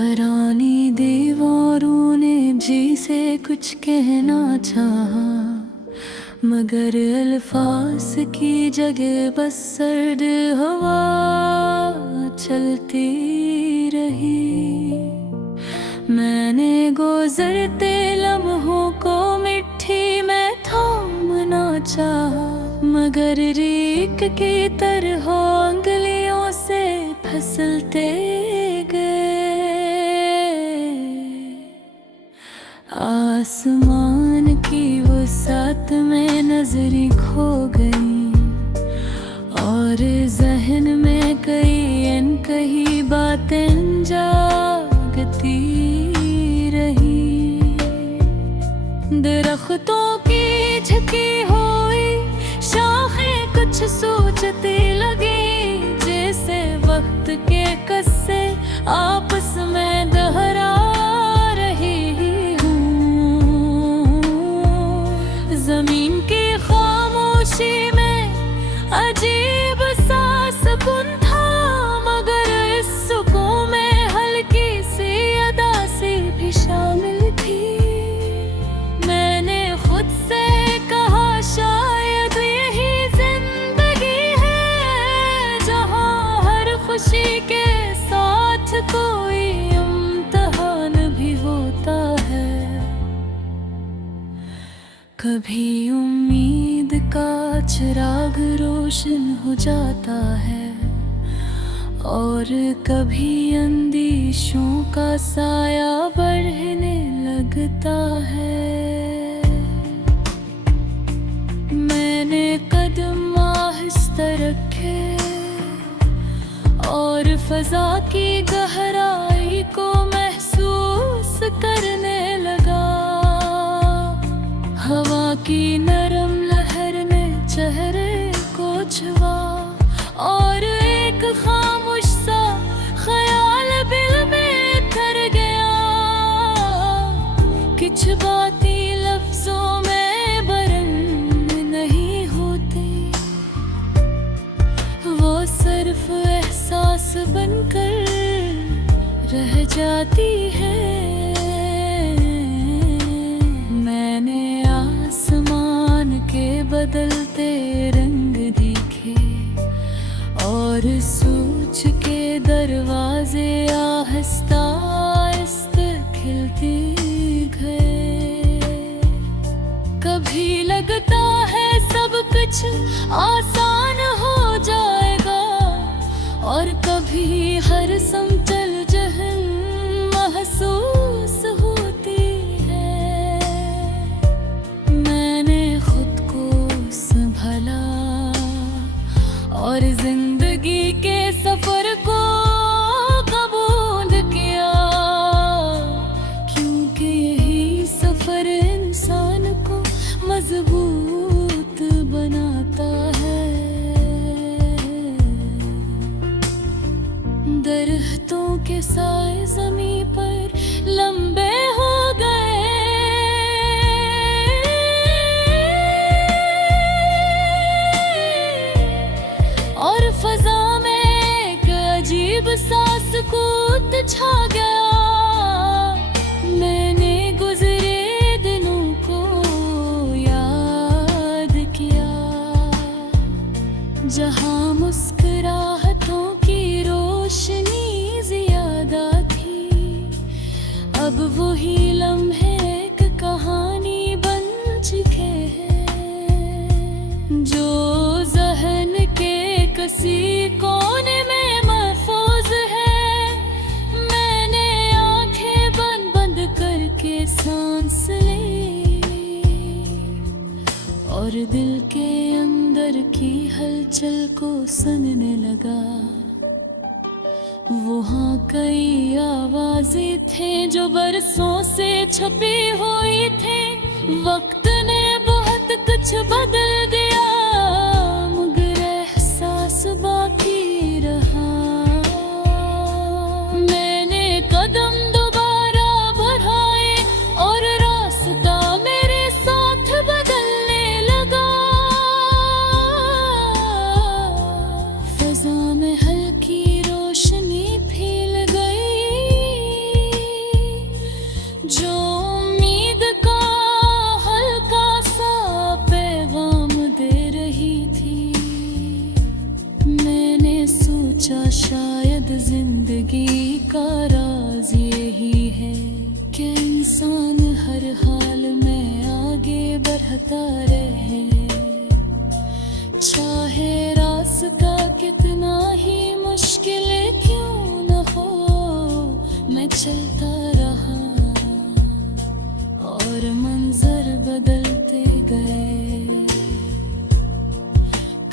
पुरानी दीवारों ने जी से कुछ कहना चाहा, मगर अल्फाज की जगह बस सर्द हवा चलती रही। मैंने गुजरते लम्हों को मिट्टी में थामना चाहा, मगर रीख की तरह उंगलियों से फिसलते गए। आसमान की वसात में नजरें खो गई और जहन में कई अनकही बातें जागती रही। दरख्तों की झुकी हुई शाखें कुछ सोचती लगी, जैसे वक्त के कस्से आपस में दोहरा ज़मीन की खामोशी में अजीब सा सुकून था, मगर इस सुकून में हल्की सी उदासी भी शामिल थी। मैंने खुद से कहा शायद यही जिंदगी है, जहाँ हर खुशी के साथ कोई इम्तिहान भी होता है। कभी उम्मीद का चिराग रोशन हो जाता है और कभी अंदेशों का साया बढ़ने लगता है। मैंने कदम आहिस्ता रखे और फजा की गहराई को महसूस करने लगा। हवा की नरम लहर ने चेहरे को छुआ और एक खामोश सा ख्याल दिल में कर गया। कुछ बातें लफ्जों में बयान नहीं होती, वो सिर्फ एहसास बनकर रह जाती है। मैंने आसमान के बदलते रंग देखे और सोच के दरवाजे आहिस्ता आहिस्ता खिलते गए। कभी लगता है सब कुछ आसान हो जाएगा और कभी हर समतल जहन महसूस होती है। मैंने खुद को संभाला और जिंदगी के सफर को कबूल किया, क्योंकि यही सफर इंसान को मजबूत बनाता है। दरख्तों के साए ज़मीं पर लंबे हो गए और फजा में एक अजीब सा सुकून छा गया। मैंने गुजरे दिनों को याद किया, जहाँ मुस्कुराहटों की रोशनी ज्यादा थी। अब वही लम्हे एक कहानी बन चुके हैं, जो जहन के किसी कोने में महफूज है। मैंने आंखें बंद बंद करके सांस ली और दिल के अंदर की हलचल को सुनने लगा। वहाँ कई आवाजें थे जो बरसों से छुपी हुई थी। वक्त ने बहुत कुछ बदल दिया, मगर एहसास बाकी रहा। मैंने कदम दोबारा बढ़ाए और रास्ता मेरे साथ बदलने लगा। फजा में हल्की रोशनी फैल गई हर हाल में आगे बढ़ता रहे, चाहे रास्ता कितना ही मुश्किल क्यों न हो, मैं चलता रहा और मंजर बदलते गए।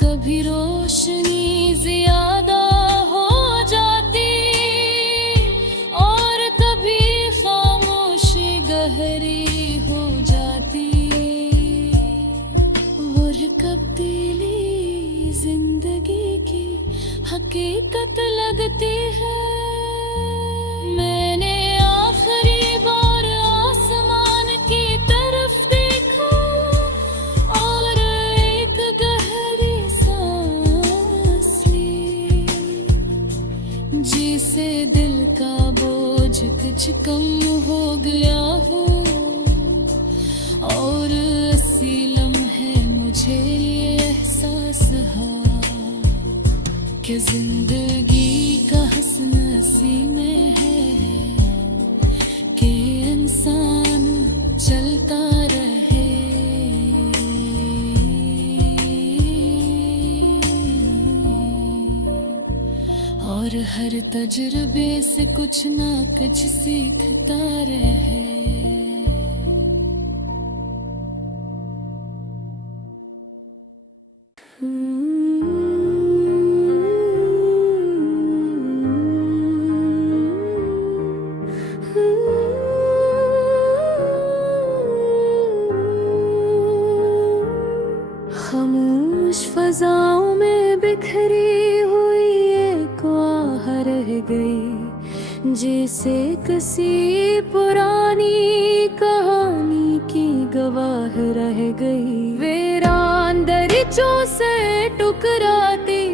कभी रोशनी ज्यादा हो जाती और कभी खामोशी गहरी हो जाती, और तब्दीली जिंदगी की हकीकत लगती है। मैंने आखिरी बार आसमान की तरफ देखा और एक गहरी सांस ली, जिसे दिल का बोझ कुछ कम हो गया हो, और इसी लम्हे मुझे ये एहसास हुआ कि जिंदगी का हसन इसी में है कि इंसान चलता रहे। और हर तजुर्बे से कुछ ना कुछ सीखता रहे। खामोश फजाओं में बिखरी हुई एक आह रह गई, जैसे किसी पुरानी कहानी की गवाह रह गई। वीरान दरिचों से टुकराती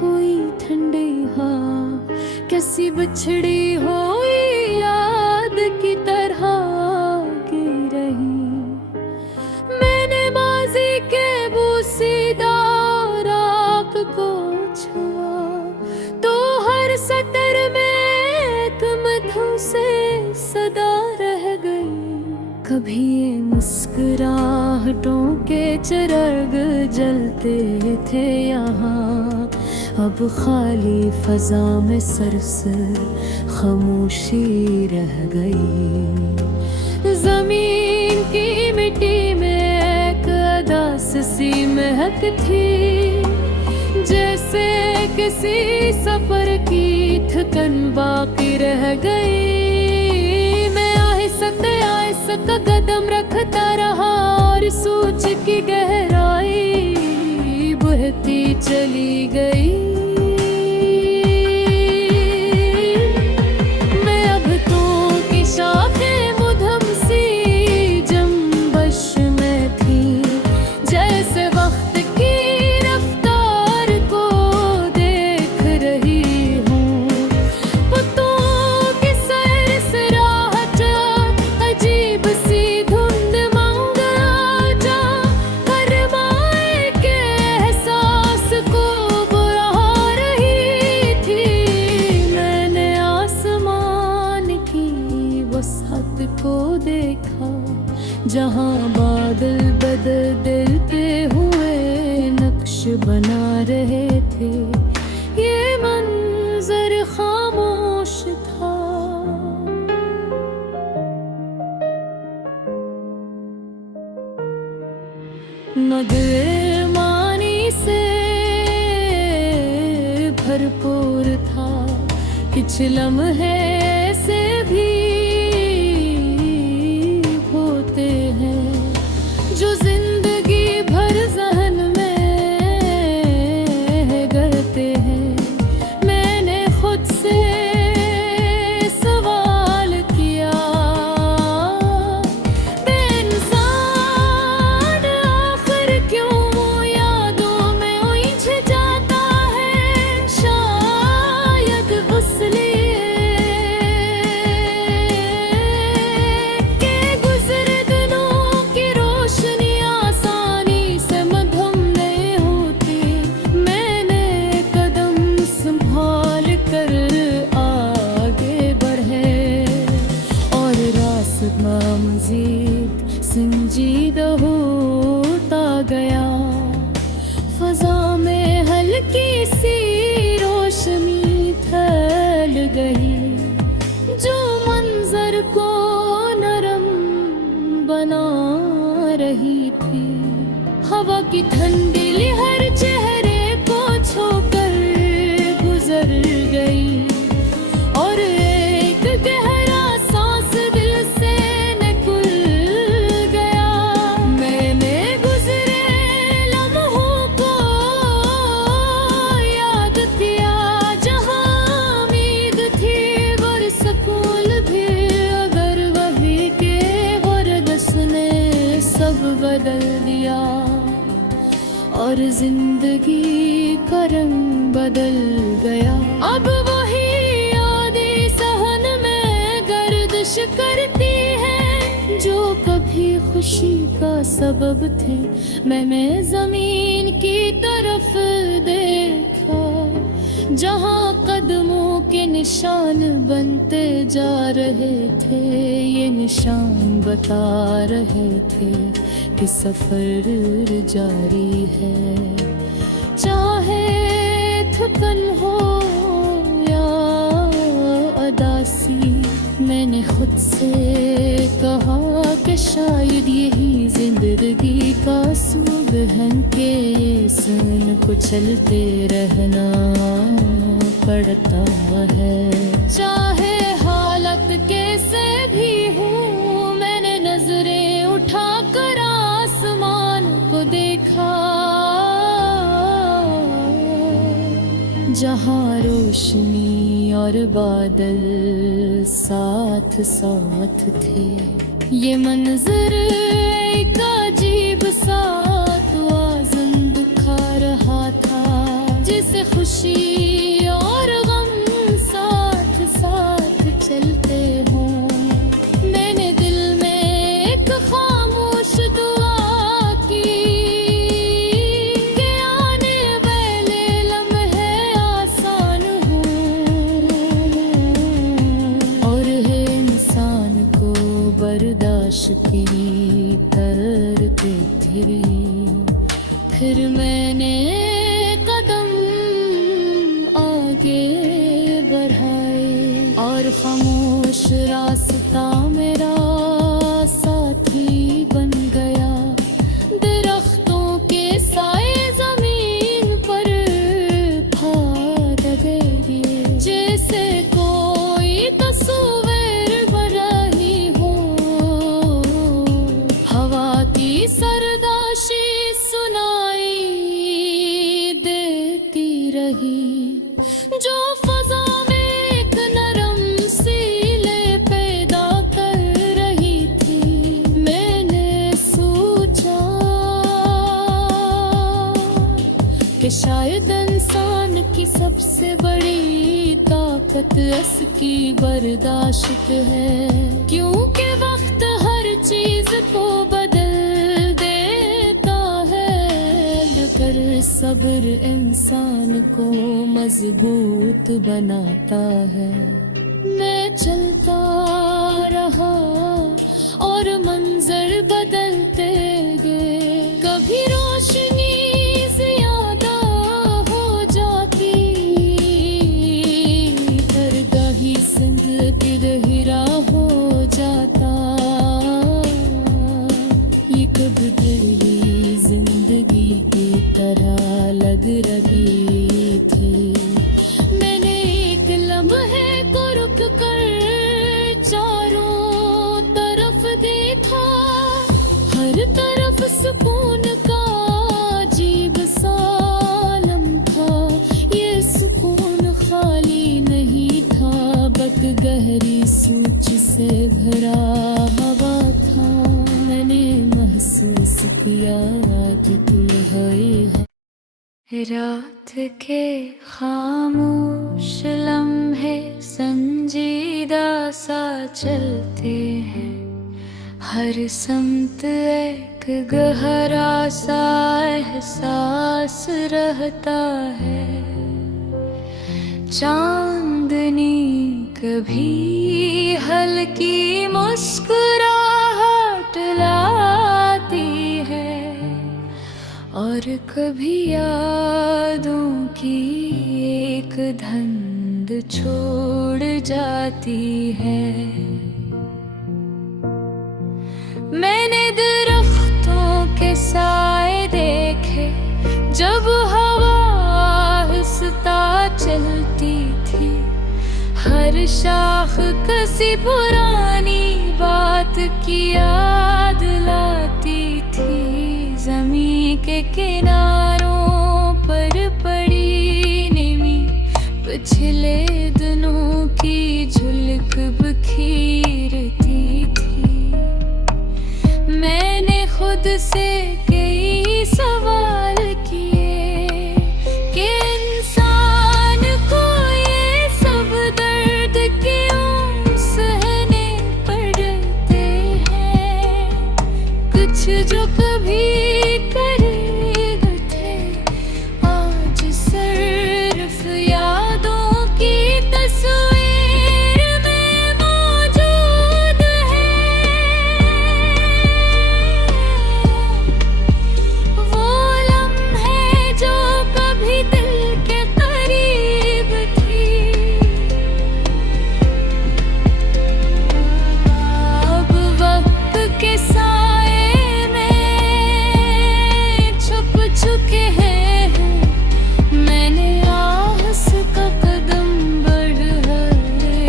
हुई ठंडी हाँ, कैसी बिछड़ी हुई याद की तरह की रही। मैंने माजी के बूसीदार राख को छुआ तो हर सतर में एक मधु से सदा रह गई। कभी ये मुस्कुराहटों के चिराग जलते थे यहाँ, अब खाली फजा में सरसर खामोशी रह गई। जमीन की मिट्टी में एक अदास सी महक थी, जैसे किसी सफर की थकन बाकी रह गई। मैं आहिस्ता कदम रखता रहा और सोच की गहराई बहती चली गई। मैं अब तो की शाखें मुधम सी जंबश में थी, जैसे वक्त की रफ्तार को देख रही हूँ। पत्तों की सैर से राहत अजीब सी धुंध मंगा जा, करमाए के एहसास को बुरा रही थी। मैंने आसमान की वसअत को देखा, जहाँ बादल बदलते हुए नक्श बना रहे थे। ये मंजर खामोश था, नगरमानी से भरपूर था। कुछ लम्हे से भी होते हैं जो जिंदगी भर जहन में गड़ते हैं। मैंने खुद से सवाल किया, बेइंसान आखिर क्यों यादों में उलझ जाता है। शायद उस लिए मजीद संजीदा होता गया। फजा में हल्की सी रोशनी फैल गई, जो मंजर को नरम बना रही थी। हवा की ठंडी लहर चेहरे को छूकर गुजर गई, और एक गहरा सांस दिल से निकल गया। मैंने गुजरे लम्हों को याद किया, जहाँ उम्मीद थी और सुकून भी, अगर वही के वरदस ने सब बदल दिया, और जिंदगी का रंग बदल गया। अब वही यादें सहन में गर्दिश करती है, जो कभी खुशी का सबब थे। मैंने जमीन की तरफ देखा, जहाँ कदमों के निशान बनते जा रहे थे। ये निशान बता रहे थे कि सफर जारी है, चाहे थकन हो या उदासी। मैंने खुद से कहा कि शायद यही जिंदगी का सुबहन के सुन को चलते रहना पड़ता है। चाहे हालत कैसे भी हो, मैंने नजरें उठाकर आसमान को देखा, जहाँ रोशनी और बादल साथ साथ थे। ये मंजर एक अजीब सा तवाज़ुन दिखा रहा था, जिसे खुशी और गम साथ साथ चलते हों। मैंने दिल में एक खामोश दुआ की कि आने वाले लम्हे आसान हों, और है इंसान को बर्दाश्त की करते थे। फिर मैंने कदम आगे बढ़ाए, और खामोश रास्ता मेरा साथी बन गया। दरख्तों के साए जमीन पर फैल गए, जैसे कोई तस्वीर बना ही हो। हवा की सरदाशी सुनाई देती रही, जो फजा में एक नरम सीले पैदा कर रही थी। मैंने सोचा कि शायद इंसान की सबसे बड़ी ताकत इसकी बर्दाश्त है, क्योंकि वक्त हर चीज को बदल देता है, मगर सब्र इंसान को मजबूत बनाता है। मैं चलता रहा और मंजर बदलते गए, कभी रोशनी ज्यादा हो जाती, दरगाही जिंदगी गहरा हो जाता। ये कब दिली जिंदगी की तरह लग रही थी। मैंने एक लम्हे को रुक कर चारों तरफ देखा, हर तरफ सुकून का अजीब सा आलम था। ये सुकून खाली नहीं था, बक गहरी सोच से भरा हवा था। मैंने महसूस किया कि तू है। रात के खामोश लम्हे संजीदा सा चलते हैं, हर समत एक गहरा सा एहसास रहता है। चांदनी कभी हल्की मुस्कुराहट कभी यादों की एक धुंध छोड़ जाती है। मैंने दरख्तों के साए देखे जब हवा आहिस्ता चलती थी, हर शाख किसी पुरानी बात की याद लाती थी। ज़मीं के किनारों पर पड़ी निमी पिछले दिनों की झुलक बिखेरती थी। मैंने खुद से कई सवाल किए कि इंसान को ये सब दर्द क्यों सहने पड़ते हैं। कुछ जो कभी करीब थे आज सिर्फ यादों की तस्वीर में मौजूद है। वो लम्हे जो कभी दिल के करीब थी, अब वक्त के साए में छुप चुके हैं। मैंने आस का कदम बढ़ाए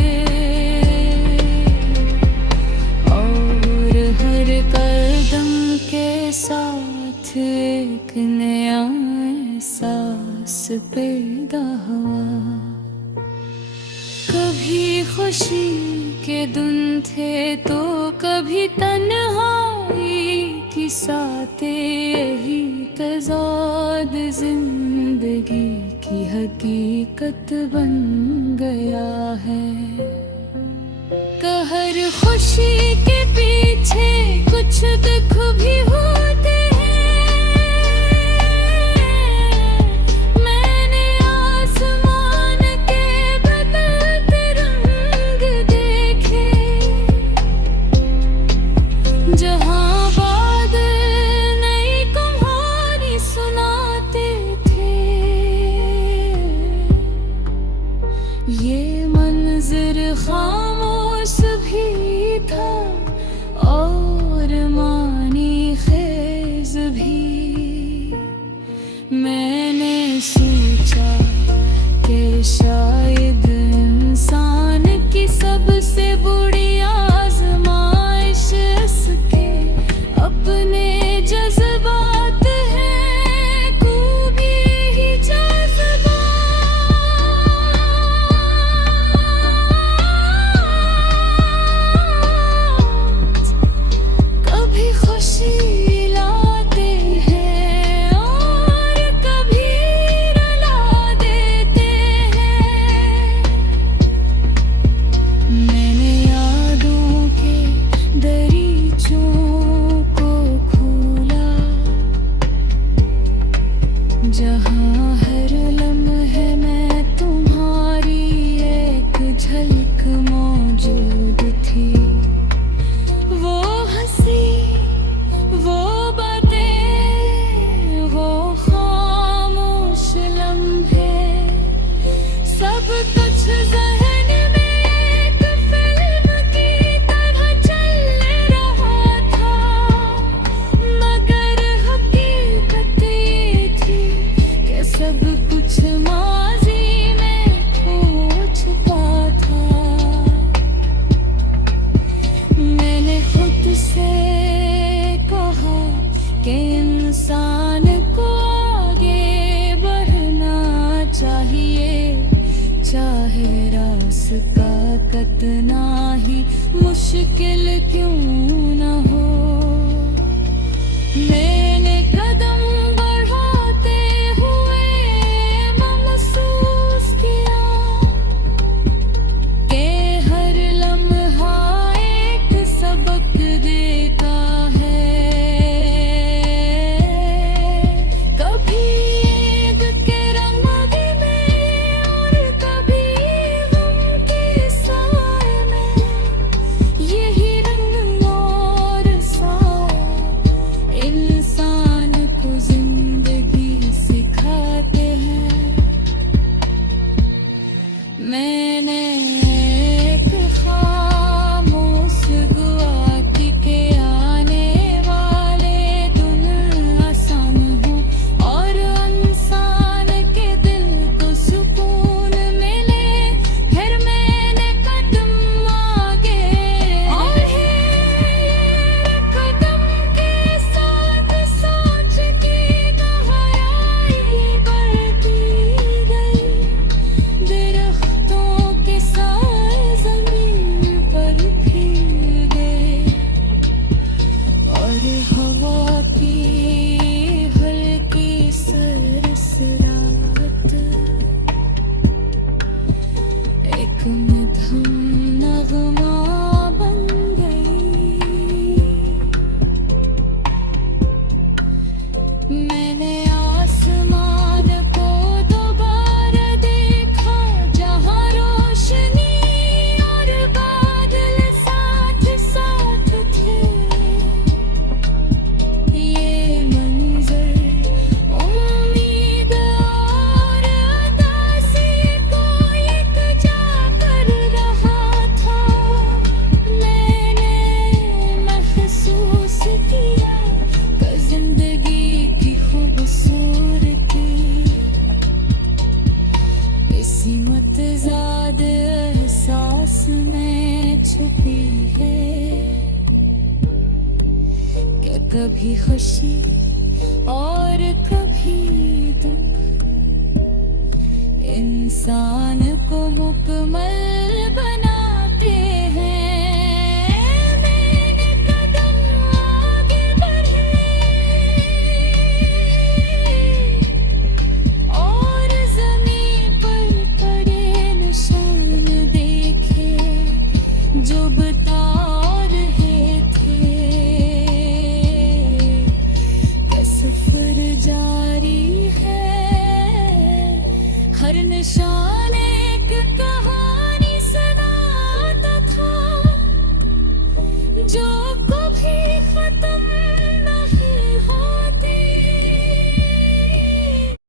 और हर कदम के साथ एक नया एहसास पैदा हुआ। कभी खुशी के दिन थे तो कभी तन्हाई की साथे, यही तज़ाद जिंदगी की हकीकत बन गया है। कहर खुशी के पीछे कुछ दुख भी होते हैं। मैंने आसमान के बदलते रंग देखे, जहां बादल नई कहानी सुनाते थे। ये मंजर खामोश भी था और मानी खेज भी। मैंने सोचा कि शायद इंसान की सबसे बुरी आजमाइश इसके अपने जज्बात हैं। खूबी ही जज्बात, कभी खुशी लाते हैं और कभी रुला देते हैं। मैंने यादों के दरीचों को खोला, जहां हर लम्हे में तुम्हारी एक झलक मौजूद थी। वो हंसी, वो बातें, वो खामोश लम्हे, सब कुछ ज़हन में एक फिल्म की तरह चल रहा था। मगर हकीकत ये थी कि सब कुछ माजी में खो चुका था। मैंने खुद से कहा कि इंसान को आगे बढ़ना चाहिए, चाहे रास्ता कितना ही मुश्किल क्यों न हो। मैंने कदम बढ़ाते हुए महसूस किया कि हर लम्हा एक सबक देता है। कभी ईद के रंग में और कभी गम के साए में, यही रंग और हवा की हल्की सरसराहट एक मध्यम नगमा बन गई। मैंने आसमान को दोबारा देखा जहाँ रोशनी और बादल साथ साथ थे। ये मंजर उम्मीद और उदासी को यकजा कर रहा था। मैंने महसूस किया कि जिंदगी की खूबसूरती इसी मतज़ाद एहसास में छुपी है कि कभी खुशी और कभी दुख इंसान को मुकम्मल